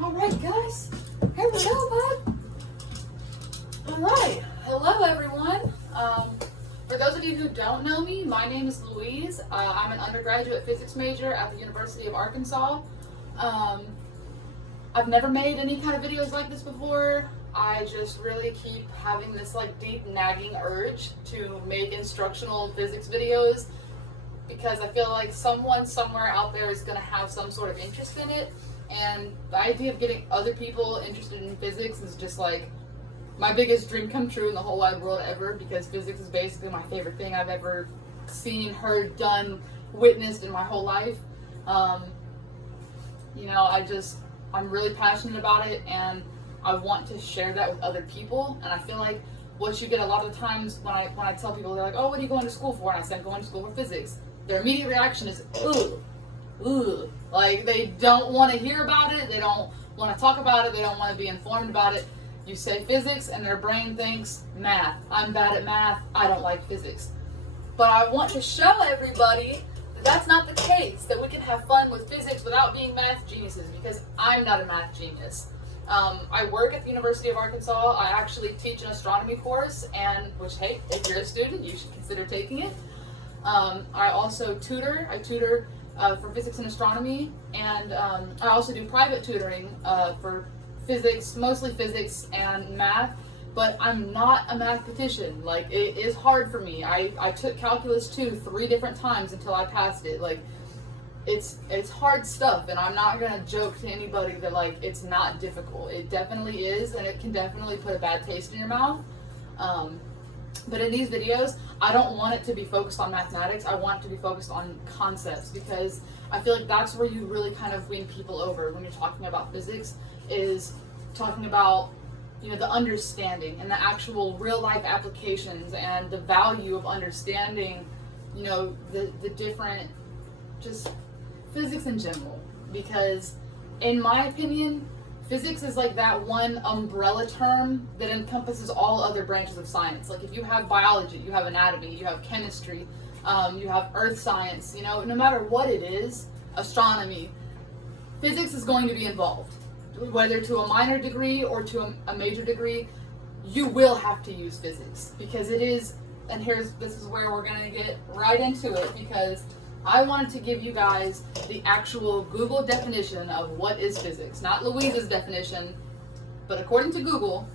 Alright guys, here we go, bud. Alright, hello everyone. For those of you who don't know me, my name is Louise. I'm an undergraduate physics major at the University of Arkansas. I've never made any kind of videos like this before. I just really keep having this like deep nagging urge to make instructional physics videos because I feel like someone somewhere out there is going to have some sort of interest in it. And the idea of getting other people interested in physics is just like my biggest dream come true in the whole wide world ever, because physics is basically my favorite thing I've ever seen, heard, done, witnessed in my whole life. I'm really passionate about it, and I want to share that with other people. And I feel like what you get a lot of the times when I tell people, they're like, oh, what are you going to school for? And I say, I'm going to school for physics. Their immediate reaction is, ooh. Like, they don't want to hear about it, they don't want to talk about it, they don't want to be informed about it. You say physics and their brain thinks math. I'm bad at math, I don't like physics. But I want to show everybody that that's not the case, that we can have fun with physics without being math geniuses, because I'm not a math genius. I work at the University of Arkansas. I actually teach an astronomy course, and which, hey, if you're a student, you should consider taking it. I also tutor. I tutor for physics and astronomy, and I also do private tutoring for physics, mostly physics and math, but I'm not a mathematician. Like, it is hard for me. I took Calculus 2 3 different times until I passed it. Like, it's hard stuff, and I'm not gonna joke to anybody that like it's not difficult. It definitely is, and it can definitely put a bad taste in your mouth. But in these videos, I don't want it to be focused on mathematics. I want it to be focused on concepts, because I feel like that's where you really kind of win people over when you're talking about physics, is talking about, you know, the understanding and the actual real life applications and the value of understanding, you know, the different, just physics in general. Because in my opinion, physics is like that one umbrella term that encompasses all other branches of science. Like, if you have biology, you have anatomy, you have chemistry, you have earth science, you know, no matter what it is, astronomy, physics is going to be involved. Whether to a minor degree or to a major degree, you will have to use physics, because it is, and this is where we're going to get right into it, because I wanted to give you guys the actual Google definition of what is physics. Not Louise's definition, but according to Google,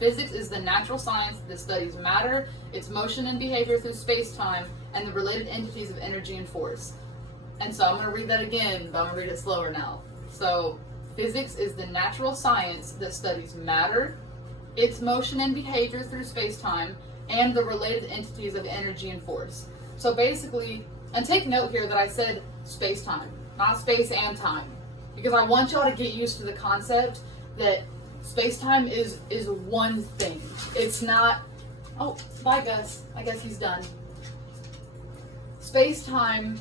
physics is the natural science that studies matter, its motion and behavior through space-time, and the related entities of energy and force. And so I'm going to read that again, but I'm going to read it slower now. So, physics is the natural science that studies matter, its motion and behavior through space-time, and the related entities of energy and force. So basically, and take note here that I said space-time, not space and time, because I want y'all to get used to the concept that space-time is one thing. It's not, oh, bye Gus, I guess he's done. Space-time,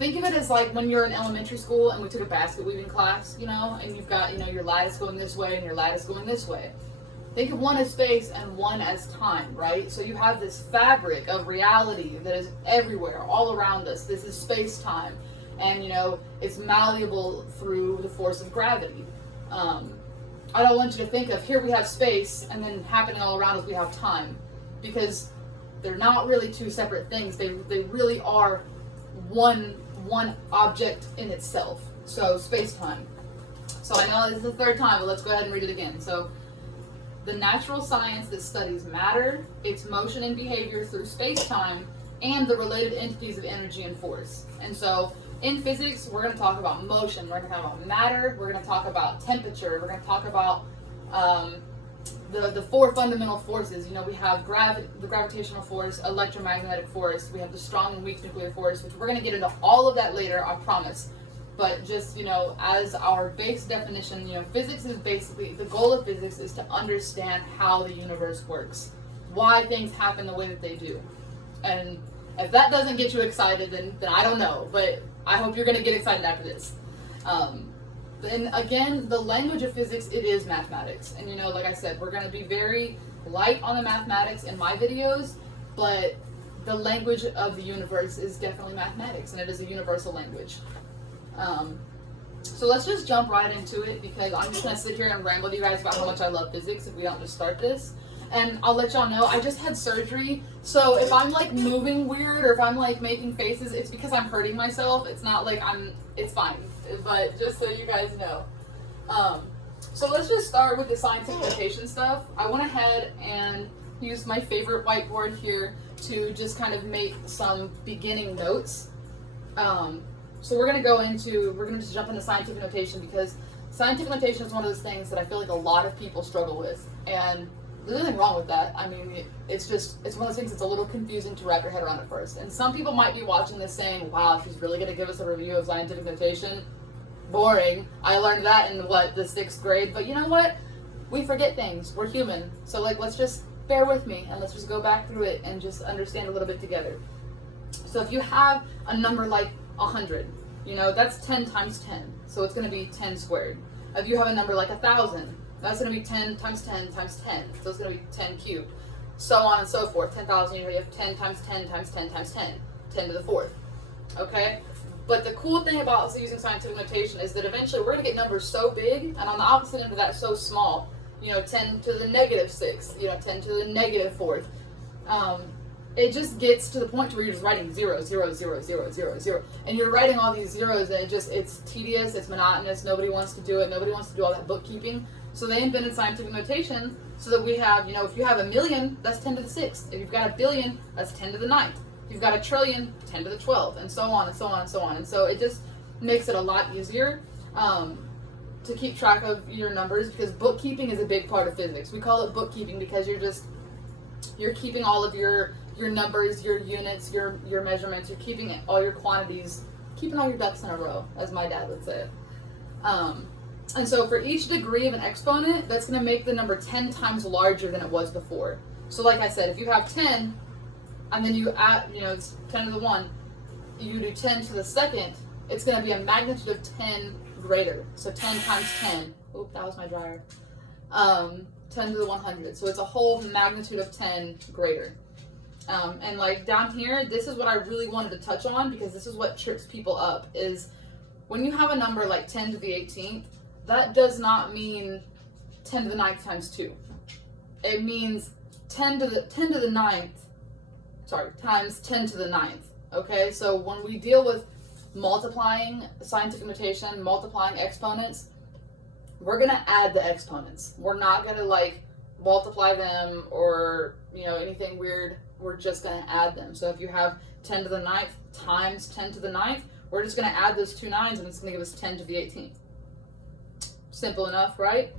think of it as like when you're in elementary school and we took a basket weaving class, you know, and you've got, you know, your lattice going this way and your lattice going this way. Think of one as space and one as time, right? So you have this fabric of reality that is everywhere, all around us. This is space-time, and, you know, it's malleable through the force of gravity. I don't want you to think of, here we have space, and then happening all around us we have time, because they're not really two separate things. They really are one object in itself. So space-time. So I know this is the third time, but let's go ahead and read it again. So, the natural science that studies matter, its motion and behavior through space-time, and the related entities of energy and force. And so, in physics, we're going to talk about motion, we're going to talk about matter, we're going to talk about temperature, we're going to talk about the four fundamental forces. You know, we have the gravitational force, electromagnetic force, we have the strong and weak nuclear force, which we're going to get into all of that later, I promise. But just, you know, as our base definition, you know, physics is basically, the goal of physics is to understand how the universe works, why things happen the way that they do. And if that doesn't get you excited, then I don't know, but I hope you're going to get excited after this. Then again, the language of physics, it is mathematics. And, you know, like I said, we're going to be very light on the mathematics in my videos, but the language of the universe is definitely mathematics, and it is a universal language. So let's just jump right into it, because I'm just gonna sit here and ramble to you guys about how much I love physics if we don't just start this. And I'll let y'all know, I just had surgery, so if I'm like moving weird or if I'm like making faces, it's because I'm hurting myself. It's not like it's fine, but just so you guys know. So let's just start with the scientific notation stuff. I went ahead and used my favorite whiteboard here to just kind of make some beginning notes. So we're gonna just jump into scientific notation, because scientific notation is one of those things that I feel like a lot of people struggle with, and there's nothing wrong with that. I mean, it's one of those things that's a little confusing to wrap your head around at first. And some people might be watching this saying, wow, she's really gonna give us a review of scientific notation. Boring. I learned that in the 6th grade, but you know what? We forget things. We're human. So let's just bear with me and let's just go back through it and just understand a little bit together. So if you have a number like 100, that's 10 times 10. So it's going to be 10 squared. If you have a number like 1,000, that's going to be 10 times 10 times 10. So it's going to be 10 cubed. So on and so forth. 10,000, you have 10 times 10 times 10 times 10. 10 to the 4th. Okay? But the cool thing about using scientific notation is that eventually we're going to get numbers so big, and on the opposite end of that, so small. 10 to the negative 6th, 10 to the negative 4th. It just gets to the point where you're just writing 0, 0, 0, 0, 0, 0. And you're writing all these zeros, and it's tedious, it's monotonous, nobody wants to do it, nobody wants to do all that bookkeeping. So they invented scientific notation so that we have, if you have 1,000,000, that's 10 to the 6th. If you've got 1,000,000,000, that's 10 to the 9th. If you've got 1,000,000,000,000, 10 to the 12th, and so on and so on and so on. And so it just makes it a lot easier to keep track of your numbers, because bookkeeping is a big part of physics. We call it bookkeeping because you're keeping all of your numbers, your units, your measurements, you're keeping all your quantities, keeping all your ducks in a row, as my dad would say. And so for each degree of an exponent, that's going to make the number 10 times larger than it was before. So like I said, if you have 10, and then you add, it's 10 to the 1, you do 10 to the 2nd, it's going to be a magnitude of 10 greater. So 10 times 10. Oop, that was my dryer. 10 to the 100. So it's a whole magnitude of 10 greater. And down here, this is what I really wanted to touch on, because this is what trips people up, is when you have a number like 10 to the 18th, that does not mean 10 to the 9th times 2. It means 10 to the 9th, times 10 to the 9th. Okay, so when we deal with multiplying scientific notation, multiplying exponents, we're going to add the exponents. We're not going to multiply them or, anything weird. We're just going to add them. So if you have 10 to the 9th times 10 to the 9th, we're just going to add those two 9s, and it's going to give us 10 to the 18th. Simple enough, right?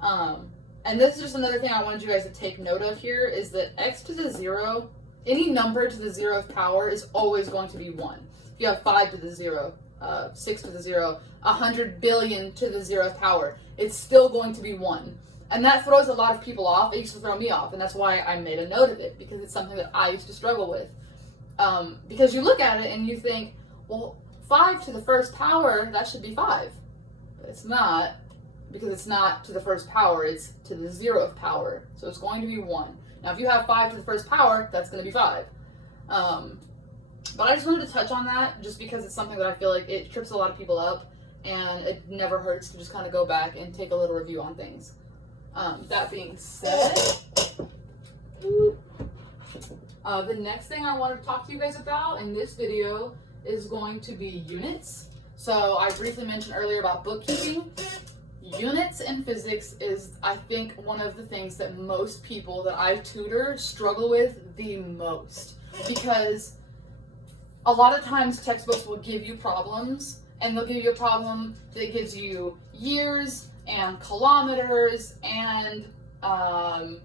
And this is just another thing I wanted you guys to take note of here, is that x to the 0, any number to the 0th power is always going to be 1. If you have 5 to the 0, 6 to the 0, 100 billion to the 0th power, it's still going to be 1. And that throws a lot of people off. It used to throw me off, and that's why I made a note of it, because it's something that I used to struggle with. Because you look at it and you think, well, 5 to the 1st power, that should be 5. But it's not, because it's not to the 1st power, it's to the 0th power. So it's going to be 1. Now, if you have 5 to the 1st power, that's going to be 5. But I just wanted to touch on that, just because it's something that I feel like it trips a lot of people up, and it never hurts to just kind of go back and take a little review on things. That being said, the next thing I want to talk to you guys about in this video is going to be units. So I briefly mentioned earlier about bookkeeping. Units in physics is, I think, one of the things that most people that I tutor struggle with the most, because a lot of times textbooks will give you problems, and they'll give you a problem that gives you years and kilometers and they'll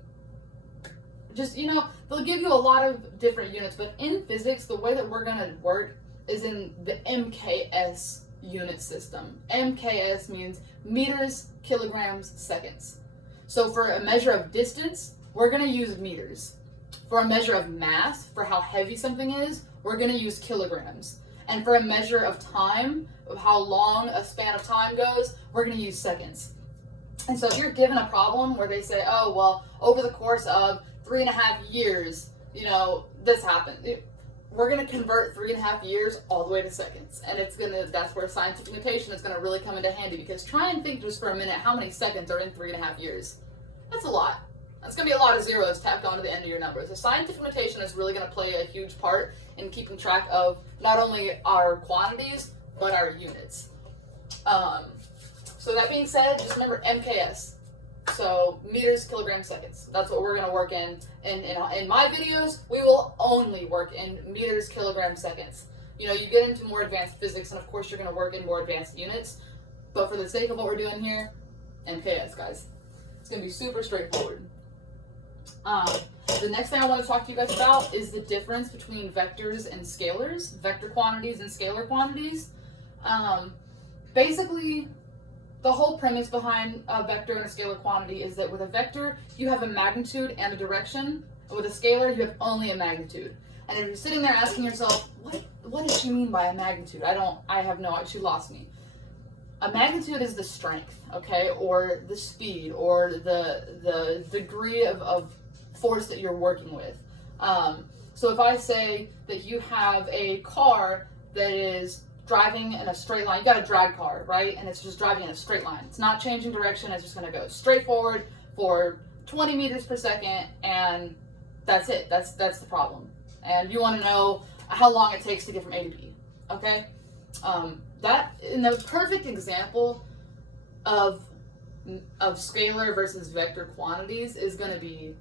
give you a lot of different units. But in physics, the way that we're going to work is in the MKS unit system. MKS means meters, kilograms, seconds. So for a measure of distance, we're going to use meters. For a measure of mass, for how heavy something is, we're going to use kilograms. And for a measure of time, of how long a span of time goes, we're going to use seconds. And so if you're given a problem where they say, oh, well, over the course of 3.5 years, this happened. we're going to convert 3.5 years all the way to seconds. And that's where scientific notation is going to really come into handy, because try and think just for a minute how many seconds are in 3.5 years. That's a lot. That's going to be a lot of zeros tacked onto the end of your number. So scientific notation is really going to play a huge part in keeping track of not only our quantities, but our units. So that being said, just remember MKS. So meters, kilograms, seconds. That's what we're going to work in. In my videos, we will only work in meters, kilograms, seconds. You know, you get into more advanced physics, and of course you're going to work in more advanced units. But for the sake of what we're doing here, MKS, guys. It's going to be super straightforward. The next thing I want to talk to you guys about is the difference between vectors and scalars, vector quantities and scalar quantities. Basically, the whole premise behind a vector and a scalar quantity is that with a vector, you have a magnitude and a direction. With a scalar, you have only a magnitude. And if you're sitting there asking yourself, what does she mean by a magnitude? She lost me. A magnitude is the strength, okay, or the speed, or the degree of force that you're working with. So if I say that you have a car that is driving in a straight line, you got a drag car, right? And it's just driving in a straight line. It's not changing direction. It's just going to go straight forward for 20 meters per second, and that's it. That's the problem. And you want to know how long it takes to get from A to B, okay? That in the perfect example of scalar versus vector quantities is going to be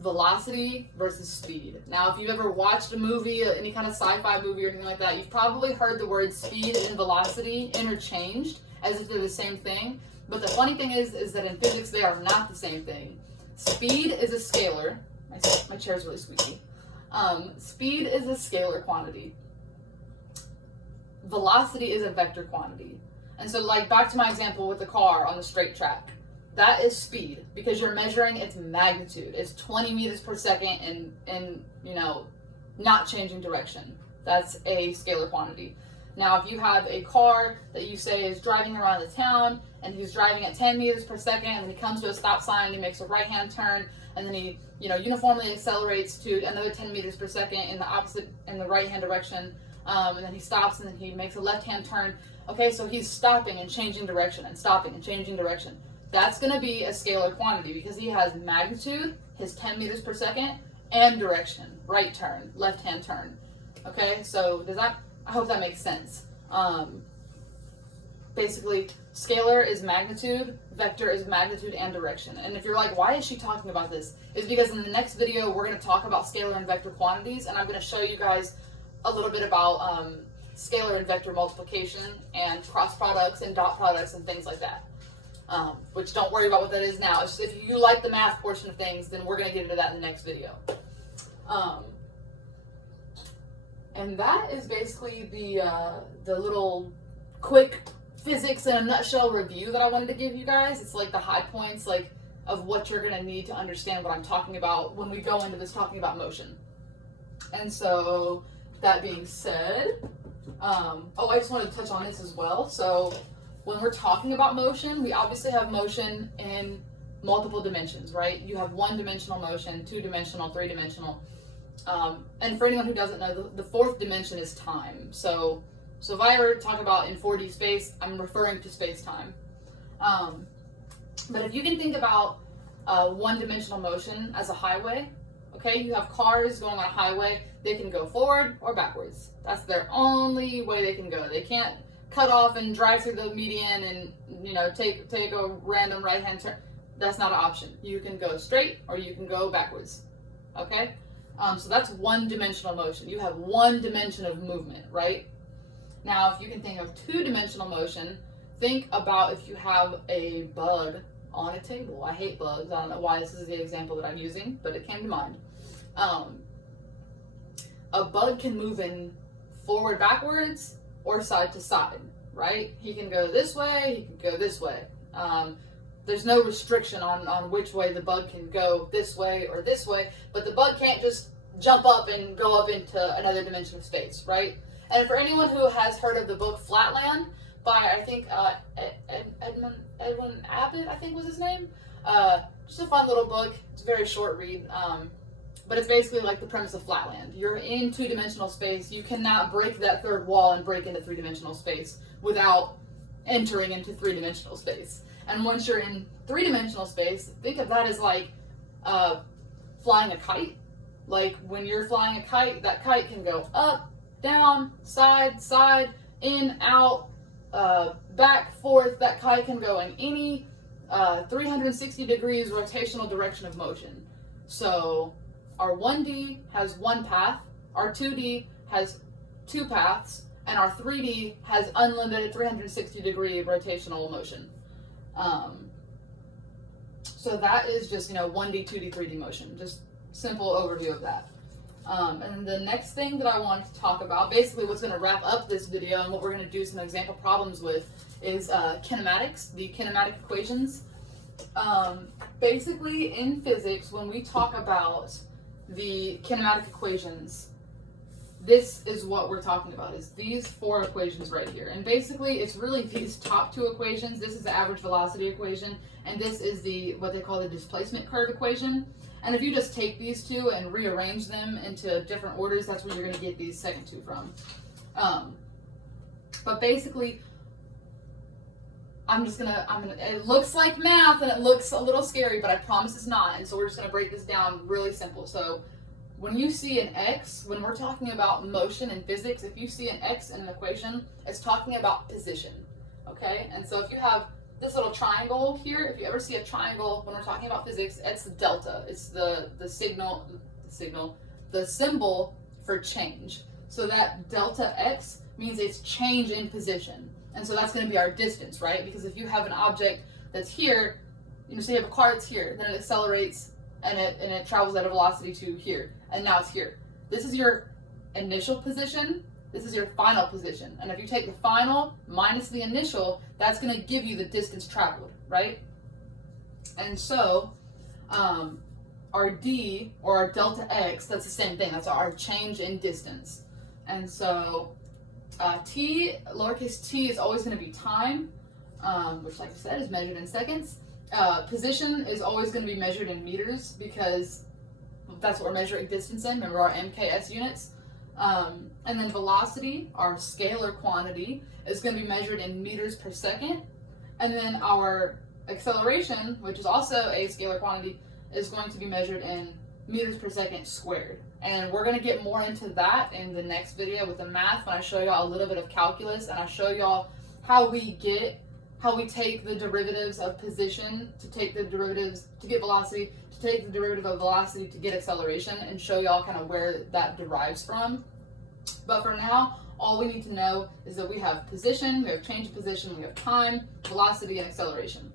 velocity versus speed. Now, if you've ever watched a movie, any kind of sci-fi movie or anything like that, you've probably heard the words speed and velocity interchanged as if they're the same thing. But the funny thing is that in physics, they are not the same thing. Speed is a scalar. My chair's really squeaky. Speed is a scalar quantity. Velocity is a vector quantity. And so, like, back to my example with the car on the straight track. That is speed, because you're measuring its magnitude. It's 20 meters per second and not changing direction. That's a scalar quantity. Now, if you have a car that you say is driving around the town, and he's driving at 10 meters per second, and he comes to a stop sign, and he makes a right-hand turn, and then he, uniformly accelerates to another 10 meters per second in the right-hand direction, and then he stops, and then he makes a left-hand turn. Okay, so he's stopping and changing direction, and stopping and changing direction. That's going to be a scalar quantity, because he has magnitude, his 10 meters per second, and direction, right turn, left-hand turn. Okay, so I hope that makes sense. Basically, scalar is magnitude, vector is magnitude and direction. And if you're like, why is she talking about this? It's because in the next video, we're going to talk about scalar and vector quantities, and I'm going to show you guys a little bit about scalar and vector multiplication and cross products and dot products and things like that. Which don't worry about what that is now. It's just, if you like the math portion of things, then we're going to get into that in the next video. And that is basically the little quick physics in a nutshell review that I wanted to give you guys. It's like the high points of what you're going to need to understand what I'm talking about when we go into this talking about motion. And so, that being said, I just wanted to touch on this as well. So, when we're talking about motion, we obviously have motion in multiple dimensions, right? You have one-dimensional motion, two-dimensional, three-dimensional. And for anyone who doesn't know, the fourth dimension is time. So if I ever talk about in 4D space, I'm referring to space-time. But if you can think about one-dimensional motion as a highway, okay, you have cars going on a highway, they can go forward or backwards. That's their only way they can go. They can't cut off and drive through the median and take a random right-hand turn. That's not an option. You can go straight or you can go backwards. Okay? So that's one-dimensional motion. You have one dimension of movement, right? Now, if you can think of two-dimensional motion, think about if you have a bug on a table. I hate bugs. I don't know why this is the example that I'm using, but it came to mind. A bug can move in forward, backwards, or side to side, right? He can go this way, he can go this way. There's no restriction on which way the bug can go, this way or this way, but the bug can't just jump up and go up into another dimension of space, right? And for anyone who has heard of the book Flatland by, I think, Edwin Abbott, I think was his name. Just a fun little book. It's a very short read. but it's basically like the premise of flatland. You're in two-dimensional space. You cannot break that third wall and break into three-dimensional space without entering into three-dimensional space. And once you're in three-dimensional space, think of that as like flying a kite. Like when you're flying a kite, that kite can go up, down, side, side, in, out, back, forth. That kite can go in any 360 degrees rotational direction of motion. So our 1D has one path, our 2D has two paths, and our 3D has unlimited 360 degree rotational motion. So that is just, 1D, 2D, 3D motion. Just simple overview of that. And the next thing that I wanted to talk about, basically what's going to wrap up this video and what we're going to do some example problems with, is kinematics, the kinematic equations. Basically in physics, when we talk about the kinematic equations, this is what we're talking about, is these four equations right here. And basically it's really these top two equations. This is the average velocity equation, and this is what they call the displacement curve equation. And if you just take these two and rearrange them into different orders, that's where you're going to get these second two from. But basically, it looks like math and it looks a little scary, but I promise it's not. And so we're just going to break this down really simple. So when you see an X, when we're talking about motion in physics, if you see an X in an equation, it's talking about position, okay? And so if you have this little triangle here, if you ever see a triangle when we're talking about physics, it's delta. It's the symbol for change. So that delta X means it's change in position. And so that's going to be our distance, right? Because if you have an object that's here, so you have a car that's here, then it accelerates and it travels at a velocity to here, and now it's here. This is your initial position. This is your final position. And if you take the final minus the initial, that's going to give you the distance traveled, right? And so our D, or our delta X, that's the same thing. That's our change in distance. And so T, lowercase t, is always going to be time, which, like I said, is measured in seconds. Position is always going to be measured in meters, because that's what we're measuring distance in. Remember our MKS units. And then velocity, our scalar quantity, is going to be measured in meters per second. And then our acceleration, which is also a scalar quantity, is going to be measured in meters per second squared. And we're going to get more into that in the next video with the math, when I show y'all a little bit of calculus, and I show y'all how we take the derivatives of position, to take the derivatives to get velocity, to take the derivative of velocity to get acceleration, and show y'all kind of where that derives from. But for now, all we need to know is that we have position, we have change of position, we have time, velocity, and acceleration.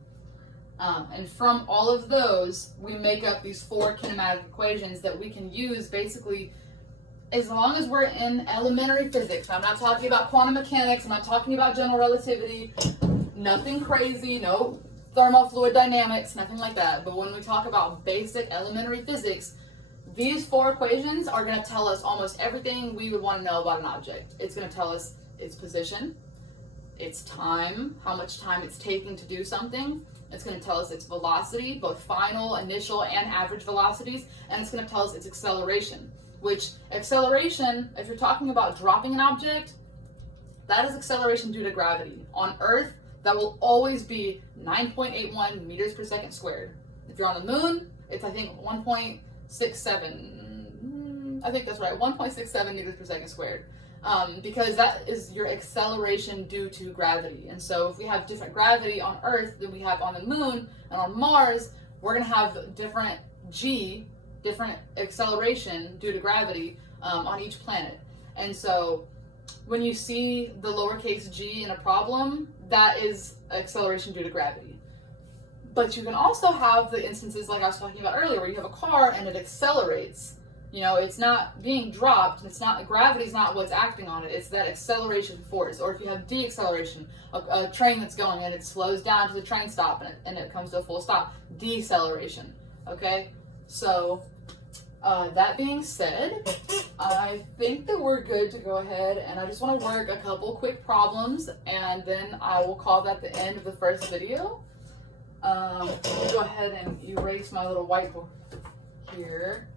And from all of those, we make up these four kinematic equations that we can use basically as long as we're in elementary physics. I'm not talking about quantum mechanics, I'm not talking about general relativity, nothing crazy, no thermal fluid dynamics, nothing like that. But when we talk about basic elementary physics, these four equations are going to tell us almost everything we would want to know about an object. It's going to tell us its position, its time, how much time it's taking to do something. It's going to tell us its velocity, both final, initial, and average velocities. And it's going to tell us its acceleration, which acceleration, if you're talking about dropping an object, that is acceleration due to gravity. On Earth, that will always be 9.81 meters per second squared. If you're on the moon, it's, I think, 1.67, I think that's right, 1.67 meters per second squared. Because that is your acceleration due to gravity. And so if we have different gravity on Earth than we have on the moon and on Mars, we're going to have different different acceleration due to gravity on each planet. And so when you see the lowercase g in a problem, that is acceleration due to gravity. But you can also have the instances like I was talking about earlier, where you have a car and it accelerates. It's not being dropped, gravity's not what's acting on it, it's that acceleration force. Or if you have deceleration, a train that's going and it slows down to the train stop and it comes to a full stop, deceleration, okay? So, that being said, I think that we're good to go ahead, and I just want to work a couple quick problems, and then I will call that the end of the first video. Go ahead and erase my little whiteboard here.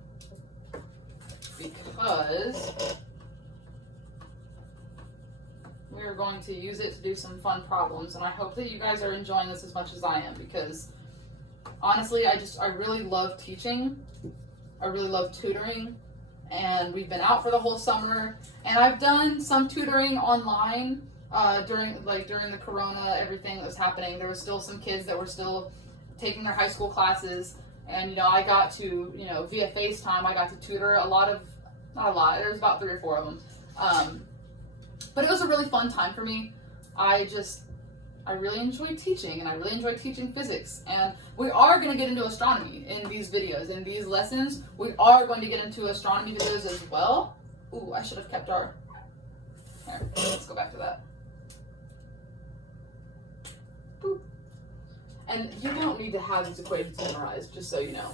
because we are going to use it to do some fun problems, and I hope that you guys are enjoying this as much as I am, because honestly, I really love teaching. I really love tutoring, and we've been out for the whole summer, and I've done some tutoring online during the corona, everything that was happening. There was still some kids that were still taking their high school classes, and I got to, via FaceTime, I got to tutor not a lot, there was about 3 or 4 of them. But it was a really fun time for me. I really enjoy teaching, and I really enjoy teaching physics. And we are going to get into astronomy in these videos. In these lessons, we are going to get into astronomy videos as well. Ooh, I should have kept our... Here, let's go back to that. Boop. And you don't need to have these equations memorized, just so you know.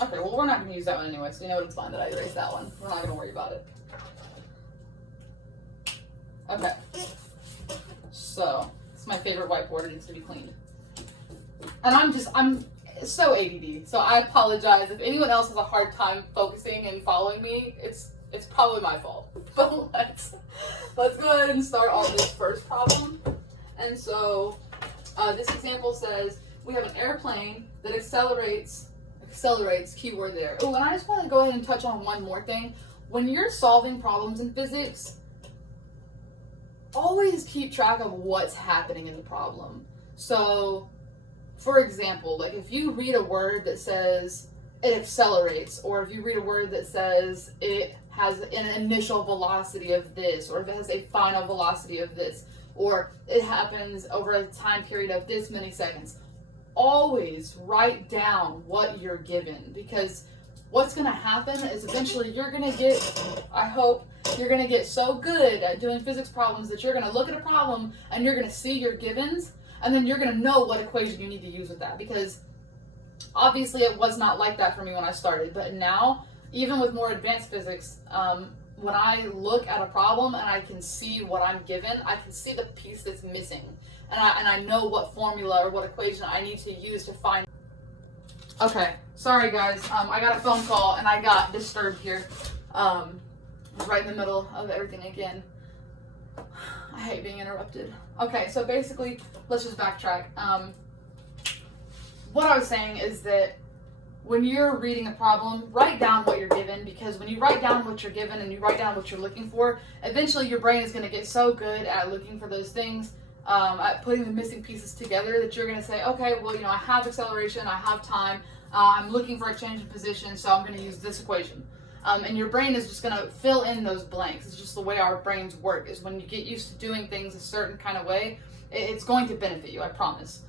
Okay, well, we're not going to use that one anyway, so it's fine that I erased that one. We're not going to worry about it. Okay. So, it's my favorite whiteboard. It needs to be cleaned. And I'm so ADD, so I apologize. If anyone else has a hard time focusing and following me, it's probably my fault. But let's go ahead and start on this first problem. And so, this example says we have an airplane that accelerates, keyword there. Oh, and I just want to go ahead and touch on one more thing. When you're solving problems in physics, always keep track of what's happening in the problem. So, for example, like if you read a word that says it accelerates, or if you read a word that says it has an initial velocity of this, or if it has a final velocity of this, or it happens over a time period of this many seconds, always write down what you're given, because what's going to happen is eventually you're going to get, I hope, you're going to get so good at doing physics problems that you're going to look at a problem and you're going to see your givens, and then you're going to know what equation you need to use with that, because obviously it was not like that for me when I started, but now, even with more advanced physics, when I look at a problem and I can see what I'm given, I can see the piece that's missing. And I know what formula or what equation I need to use to find. Okay, sorry guys, I got a phone call and I got disturbed here. Right in the middle of everything again. I hate being interrupted. Okay, so basically, let's just backtrack. What I was saying is that when you're reading a problem, write down what you're given, because when you write down what you're given and you write down what you're looking for, eventually your brain is going to get so good at looking for those things, at putting the missing pieces together, that you're going to say, okay, well, I have acceleration, I have time, I'm looking for a change in position, so I'm going to use this equation. And your brain is just going to fill in those blanks. It's just the way our brains work, is when you get used to doing things a certain kind of way, it's going to benefit you, I promise.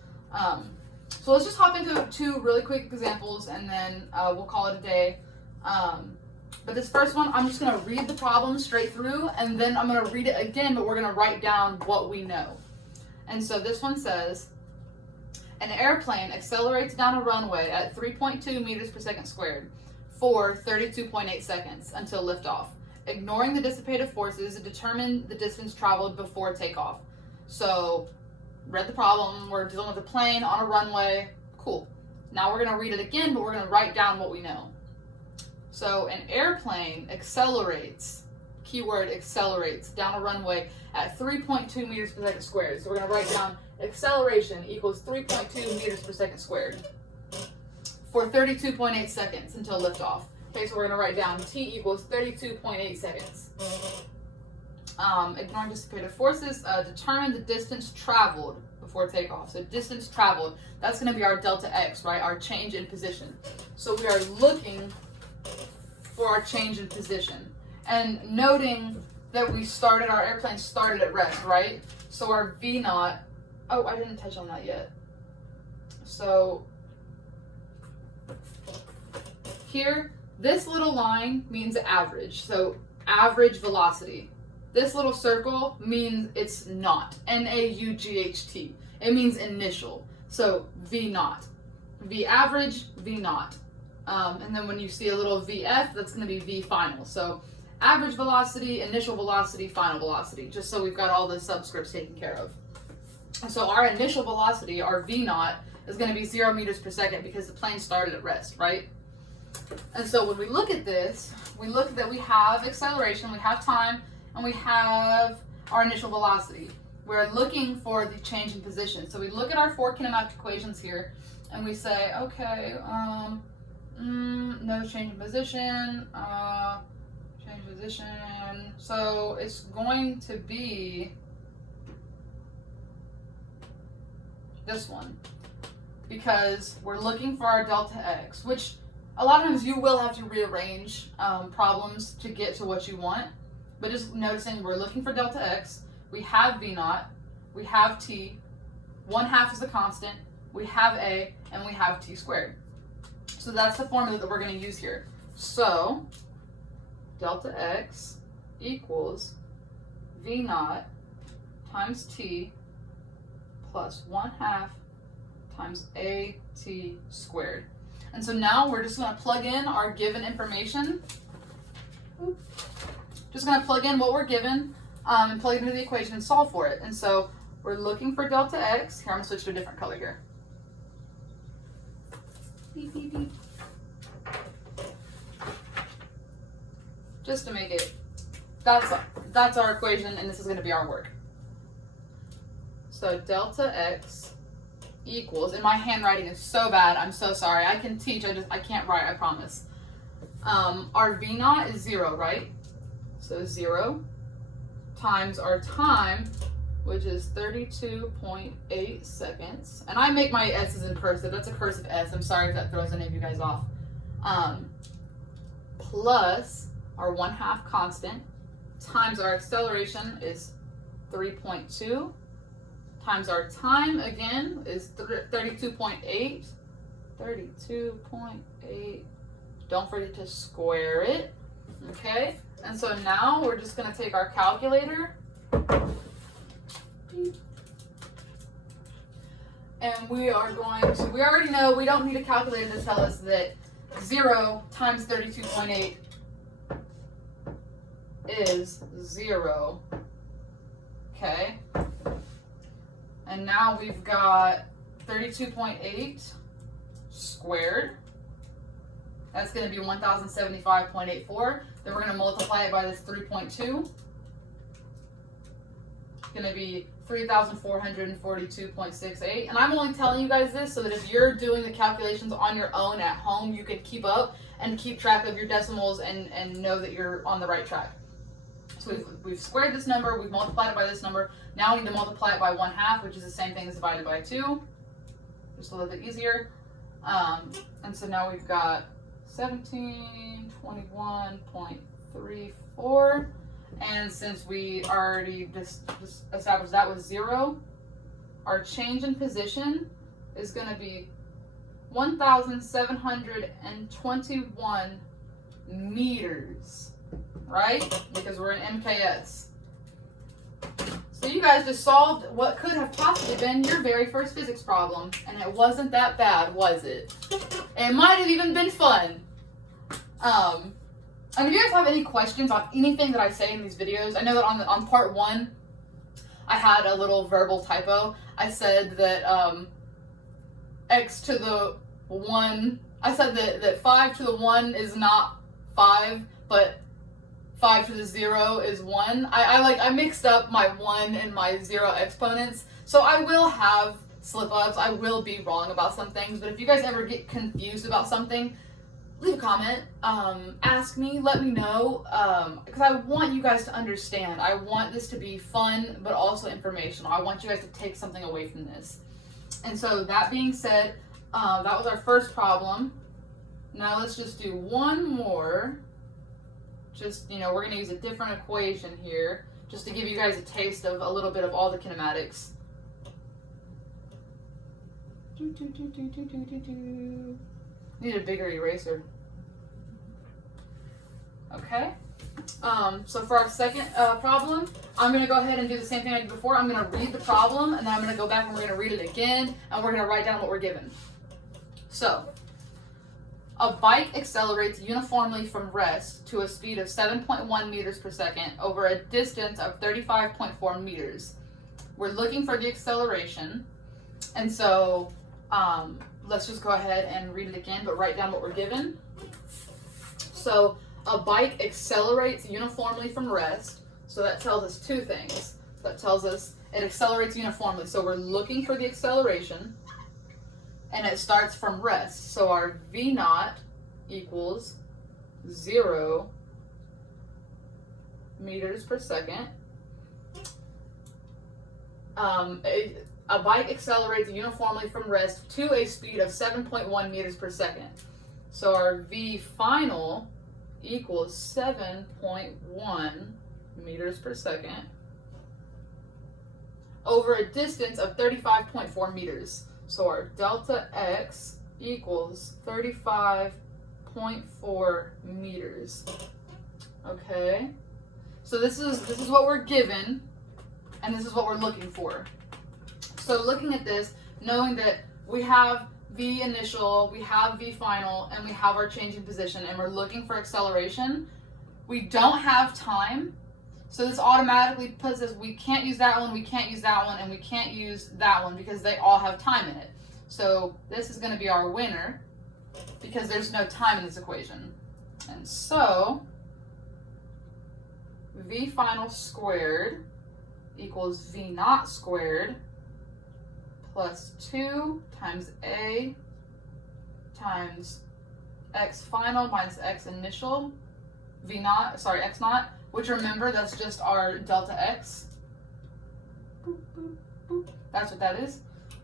So let's just hop into 2 really quick examples, and then we'll call it a day. But this first one, I'm just going to read the problem straight through, and then I'm going to read it again, but we're going to write down what we know. And so this one says, an airplane accelerates down a runway at 3.2 meters per second squared for 32.8 seconds until liftoff. Ignoring the dissipative forces, determine the distance traveled before takeoff. So, read the problem, we're dealing with a plane on a runway, cool. Now we're going to read it again, but we're going to write down what we know. So, an airplane accelerates, keyword accelerates, down a runway at 3.2 meters per second squared. So we're going to write down acceleration equals 3.2 meters per second squared for 32.8 seconds until liftoff. Okay, so we're going to write down t equals 32.8 seconds. Ignoring dissipative forces, determine the distance traveled before takeoff. So distance traveled, that's going to be our delta x, right? Our change in position. So we are looking for our change in position. And noting that our airplane started at rest, right? So our V naught, oh, I didn't touch on that yet. So here, this little line means average. So average velocity. This little circle means it's not, N-A-U-G-H-T. It means initial. So V naught. V average, V naught. And then when you see a little VF, that's going to be V final. So average velocity, initial velocity, final velocity, just so we've got all the subscripts taken care of. So our initial velocity, our V naught, is going to be 0 meters per second because the plane started at rest, right? And so when we look at this, we look that we have acceleration, we have time, and we have our initial velocity. We're looking for the change in position. So we look at our 4 kinematic equations here, and we say, okay, no change in position, change position. So it's going to be this one, because we're looking for our delta x, which a lot of times you will have to rearrange problems to get to what you want. But just noticing we're looking for delta x, we have v naught, we have t, 1/2 is the constant, we have a, and we have t squared. So that's the formula that we're going to use here. So delta x equals v naught times t plus 1/2 times a t squared. And so now we're just going to plug in our given information. Just going to plug in what we're given and plug it into the equation and solve for it. And so we're looking for delta x. Here, I'm going to switch to a different color here. Beep, beep, beep. Just to make it, that's our equation, and this is going to be our work. So delta x equals, and my handwriting is so bad, I'm so sorry. I can teach, I can't write, I promise. Our v naught is 0, right? So 0 times our time, which is 32.8 seconds. And I make my s's in cursive. That's a cursive s. I'm sorry if that throws any of you guys off. Plus our 1/2 constant times our acceleration is 3.2 times our time again is 32.8. 32.8. Don't forget to square it. Okay? And so now we're just going to take our calculator. And we are going to, we already know we don't need a calculator to tell us that 0 times 32.8 is 0. Okay? And now we've got 32.8 squared. That's going to be 1075.84. Then we're going to multiply it by this 3.2. It's going to be 3,442.68. And I'm only telling you guys this so that if you're doing the calculations on your own at home, you can keep up and keep track of your decimals and know that you're on the right track. So we've squared this number, we've multiplied it by this number. Now we need to multiply it by 1/2, which is the same thing as divided by 2. Just a little bit easier. And so now we've got 1721.34. And since we already just established that was 0, our change in position is going to be 1,721 meters, right? Because we're in MKS. So you guys just solved what could have possibly been your very first physics problem, and it wasn't that bad, was it? It might have even been fun. And if you guys have any questions on anything that I say in these videos, I know that on part 1, I had a little verbal typo. I said that x to the 1, I said that 5 to the 1 is not 5, but 5 to the 0 is 1. I mixed up my 1 and my 0 exponents, so I will have slip-ups. I will be wrong about some things, but if you guys ever get confused about something, leave a comment, ask me, let me know, because I want you guys to understand. I want this to be fun, but also informational. I want you guys to take something away from this. And so that being said, that was our first problem. Now let's just do one more. Just, we're going to use a different equation here, just to give you guys a taste of a little bit of all the kinematics. Need a bigger eraser. Okay. So for our second problem, I'm going to go ahead and do the same thing I did before. I'm going to read the problem, and then I'm going to go back and we're going to read it again, and we're going to write down what we're given. So, a bike accelerates uniformly from rest to a speed of 7.1 meters per second over a distance of 35.4 meters. We're looking for the acceleration, and so let's just go ahead and read it again, but write down what we're given. So a bike accelerates uniformly from rest, so that tells us two things. That tells us it accelerates uniformly, so we're looking for the acceleration, and it starts from rest. So our v naught equals 0 meters per second. A bike accelerates uniformly from rest to a speed of 7.1 meters per second. So our v final equals 7.1 meters per second over a distance of 35.4 meters. So our delta x equals 35.4 meters. Okay, so this is what we're given, and this is what we're looking for. So looking at this, knowing that we have v initial, we have v final, and we have our change in position, and we're looking for acceleration, we don't have time. So this automatically puts us, we can't use that one, we can't use that one, and we can't use that one because they all have time in it. So this is going to be our winner because there's no time in this equation. And so v final squared equals v naught squared plus 2 times a times x final minus x initial, x naught, which remember that's just our delta x. Boop, boop, boop. That's what that is.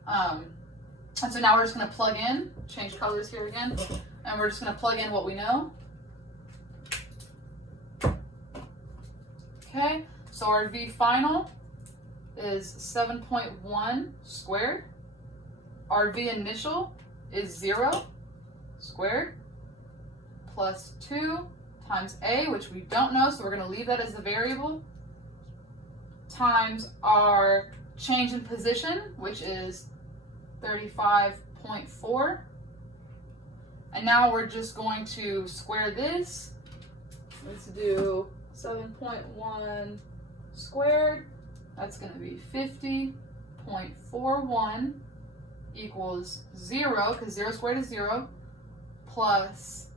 And so now we're just going to plug in, change colors here again, and we're just going to plug in what we know. Okay, so our v final is 7.1 squared. Our v initial is 0 squared plus 2 times a, which we don't know, so we're going to leave that as the variable, times our change in position, which is 35.4. And now we're just going to square this. Let's do 7.1 squared. That's going to be 50.41 equals 0, because 0 squared is 0, plus,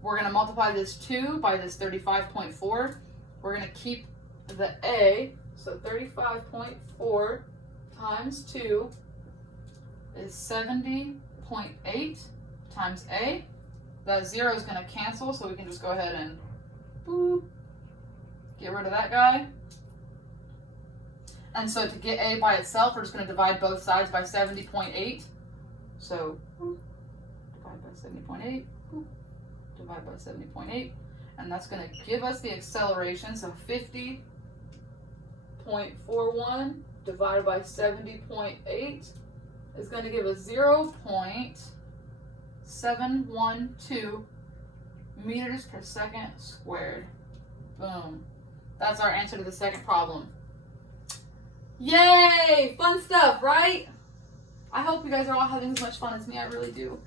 we're going to multiply this 2 by this 35.4. We're going to keep the a, so 35.4 times 2 is 70.8 times a. That 0 is going to cancel, so we can just go ahead and boop, get rid of that guy. And so to get a by itself, we're just going to divide both sides by 70.8. So divide by 70.8, divide by 70.8, and that's going to give us the acceleration. So 50.41 divided by 70.8 is going to give us 0.712 meters per second squared. Boom. That's our answer to the second problem. Yay! Fun stuff, right? I hope you guys are all having as much fun as me. I really do.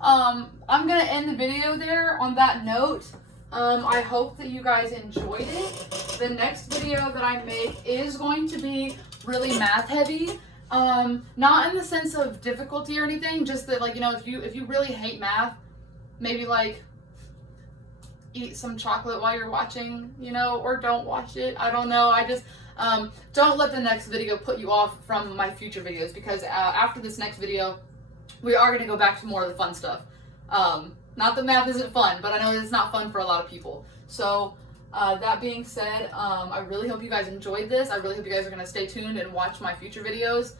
I'm going to end the video there on that note. I hope that you guys enjoyed it. The next video that I make is going to be really math heavy. Not in the sense of difficulty or anything, just that, like, you know, if you really hate math, maybe like eat some chocolate while you're watching, you know, or don't watch it. I don't know. I just don't let the next video put you off from my future videos, because after this next video, we are going to go back to more of the fun stuff. Not that math isn't fun, but I know it's not fun for a lot of people. So that being said, I really hope you guys enjoyed this. I really hope you guys are going to stay tuned and watch my future videos.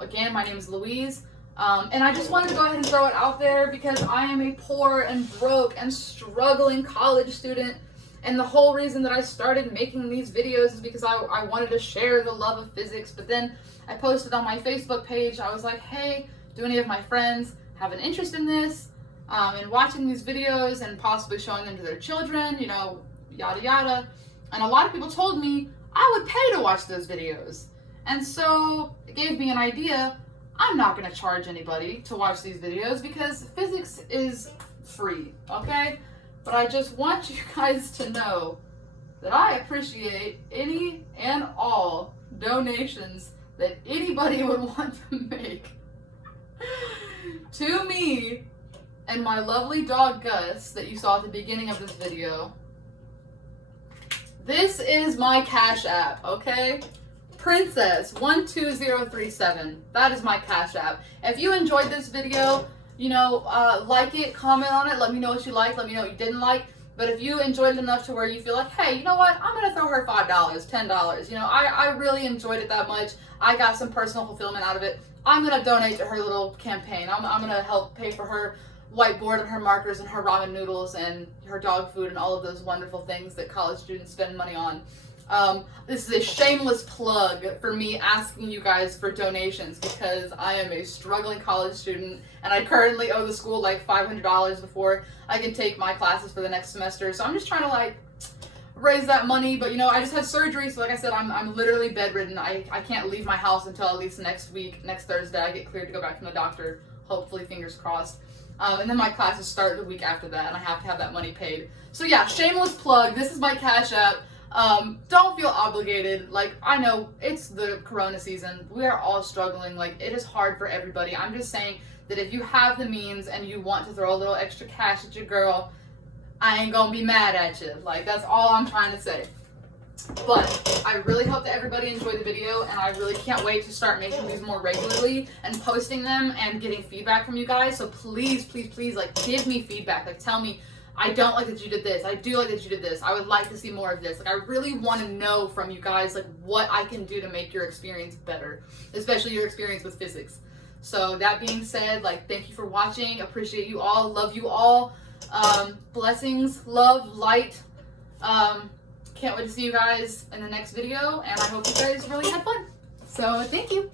Again, my name is Louise. And I just wanted to go ahead and throw it out there because I am a poor and broke and struggling college student. And the whole reason that I started making these videos is because I wanted to share the love of physics. But then I posted on my Facebook page, I was like, hey, do any of my friends have an interest in this? And watching these videos and possibly showing them to their children, you know, yada yada. And a lot of people told me I would pay to watch those videos. And so it gave me an idea. I'm not going to charge anybody to watch these videos because physics is free, okay? But I just want you guys to know that I appreciate any and all donations that anybody would want to make to me and my lovely dog Gus that you saw at the beginning of this video. This is my Cash App, okay? Princess 12037. That is my Cash App. If you enjoyed this video, you know, like it, comment on it, let me know what you liked, let me know what you didn't like. But if you enjoyed it enough to where you feel like, hey, you know what, I'm gonna throw her $5, $10. You know, I really enjoyed it that much. I got some personal fulfillment out of it. I'm gonna donate to her little campaign. I'm gonna help pay for her whiteboard and her markers and her ramen noodles and her dog food and all of those wonderful things that college students spend money on. This is a shameless plug for me asking you guys for donations because I am a struggling college student and I currently owe the school like $500 before I can take my classes for the next semester. So I'm just trying to like raise that money, but you know, I just had surgery, so like I said, I'm literally bedridden. I can't leave my house until at least next week, next Thursday. I get cleared to go back to the doctor, hopefully, fingers crossed. And then my classes start the week after that, and I have to have that money paid. So yeah, shameless plug. This is my Cash App. Don't feel obligated. Like, I know it's the Corona season. We are all struggling. Like, it is hard for everybody. I'm just saying that if you have the means and you want to throw a little extra cash at your girl, I ain't gonna be mad at you. Like, that's all I'm trying to say. But I really hope that everybody enjoyed the video, and I really can't wait to start making these more regularly and posting them and getting feedback from you guys. So please, please, please, like, give me feedback. Like, tell me, I don't like that you did this. I do like that you did this. I would like to see more of this. Like, I really want to know from you guys, like, what I can do to make your experience better, especially your experience with physics. So that being said, like, thank you for watching. Appreciate you all. Love you all. Blessings, love, light. Can't wait to see you guys in the next video, and I hope you guys really had fun. So thank you.